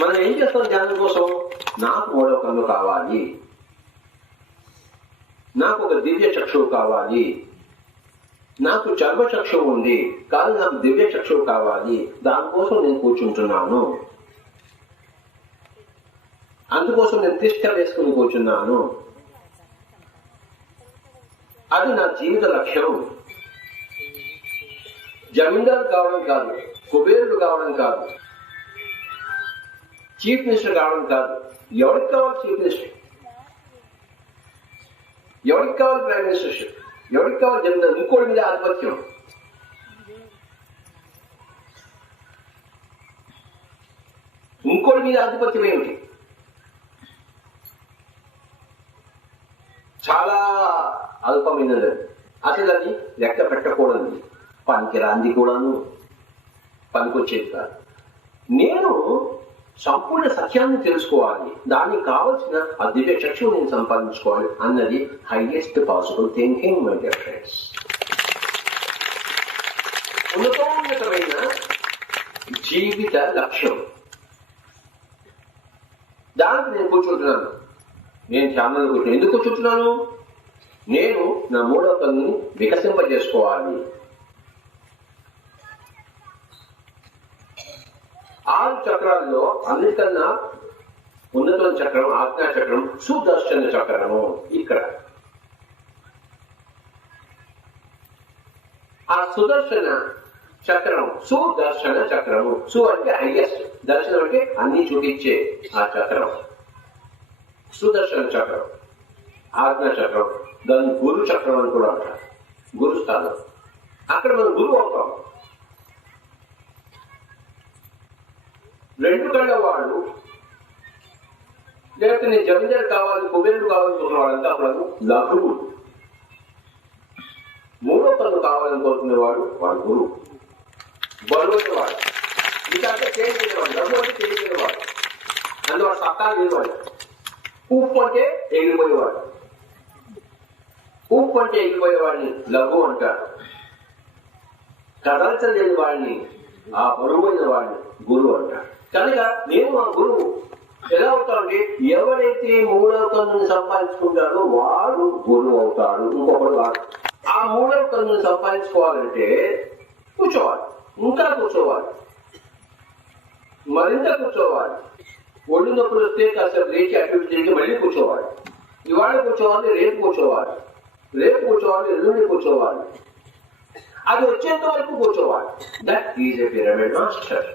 మనం ఏం చేస్తాం ధ్యానం కోసం? నాకు మూడవ కన్ను కావాలి, నాకు ఒక దివ్య చక్షువు కావాలి, నాకు చర్మచక్షువు ఉంది కానీ నాకు దివ్య చక్షువు కావాలి, దానికోసం నేను కూర్చుంటున్నాను, అందుకోసం నేను తిష్ట వేసుకుని కూర్చున్నాను. అది నా జీవిత లక్ష్యం. జమీందారు కావడం కాదు, కుబేరుడు కావడం కాదు, చీఫ్ మినిస్టర్ కావడం కాదు. ఎవరికి కావాలి చీఫ్ మినిస్టర్? ఎవరికి కావాలి ప్రైమ్ మినిస్టర్షిప్? ఎవరికి కావాలి జమీందారు? ఇంకోటి మీద ఆధిపత్యం. ఇంకోటి మీద ఆధిపత్యం ఏమిటి? చాలా అల్పమైనది. అసలు అది లెక్క పెట్టకూడదు, పనికిరాంది కూడాను, పనికొచ్చేది కాదు. నేను సంపూర్ణ సత్యాన్ని తెలుసుకోవాలి, దానికి కావలసిన ఆ దివ్య చక్షువు నేను సంపాదించుకోవాలి అన్నది highest possible thinking my dear friends. ఉన్నతోన్నతమైన జీవిత లక్ష్యం. దానికి నేను కూర్చుంటున్నాను. నేను ధ్యానంలో కూర్చున్నాను. ఎందుకు కూర్చుంటున్నాను? నేను నా మూడవ కన్నుని వికసింపజేసుకోవాలి. 6 చక్రాల్లో అన్నిటికన్నా ఉన్నతమైన చక్రం ఆజ్ఞా చక్రం, సుదర్శన చక్రము. ఇక్కడ ఆ సుదర్శన చక్రం, సుదర్శన చక్రము. సు అంటే హైయెస్ట్, దర్శనం అంటే అన్ని చూపించే ఆ చక్రం. సుదర్శన చక్రం, ఆజ్ఞా చక్రం. దాన్ని గురు చక్రం అని కూడా అంటారు. గురు స్థానం. అక్కడ మనం గురువు అవుతాం. 2 కళ్ళ వాళ్ళు, లేకపోతే నేను జమీందారు కావాలి, కుబేరుడు కావాలనుకున్న వాళ్ళంతా అప్పుడు లఘువు. 3వ కన్ను కావాలని కోరుకునేవాడు వాడు గురువు, బరువైన వాడు. ఇంకా చేయగలిగేవాడు. లఘు అంటే చేయగలిగేవాడు, అందువాడు సత్తా లేనివాడు. ఉప్పు అంటే ఎగిరిపోయేవాడు. ఉప్పు అంటే ఎగిరిపోయేవాడిని లఘు అంటారు. కదల్చలేని వాడిని, ఆ బరువైన వాడిని గురువు అంటారు. కనుక నేను ఆ గురువు ఎలా అవుతాడంటే, ఎవరైతే 3వ కన్నుని సంపాదించుకుంటాడో వాడు గురువు అవుతాడు, ఇంకొకడు వాడు. ఆ 3వ కన్నుని సంపాదించుకోవాలంటే కూర్చోవాలి, ఇంకా కూర్చోవాలి, మరింత కూర్చోవాలి. ఒళ్ళు నొప్పులు వస్తే కాసేపు లేచి అటు తిరిగి మళ్ళీ కూర్చోవాలి. ఇవాళ కూర్చోవాలి, రేపు కూర్చోవాలి, రేపు కూర్చోవాలి, ఎల్లుండి కూర్చోవాలి. అది వచ్చేంత వరకు కూర్చోవాలి. That is a pyramid master.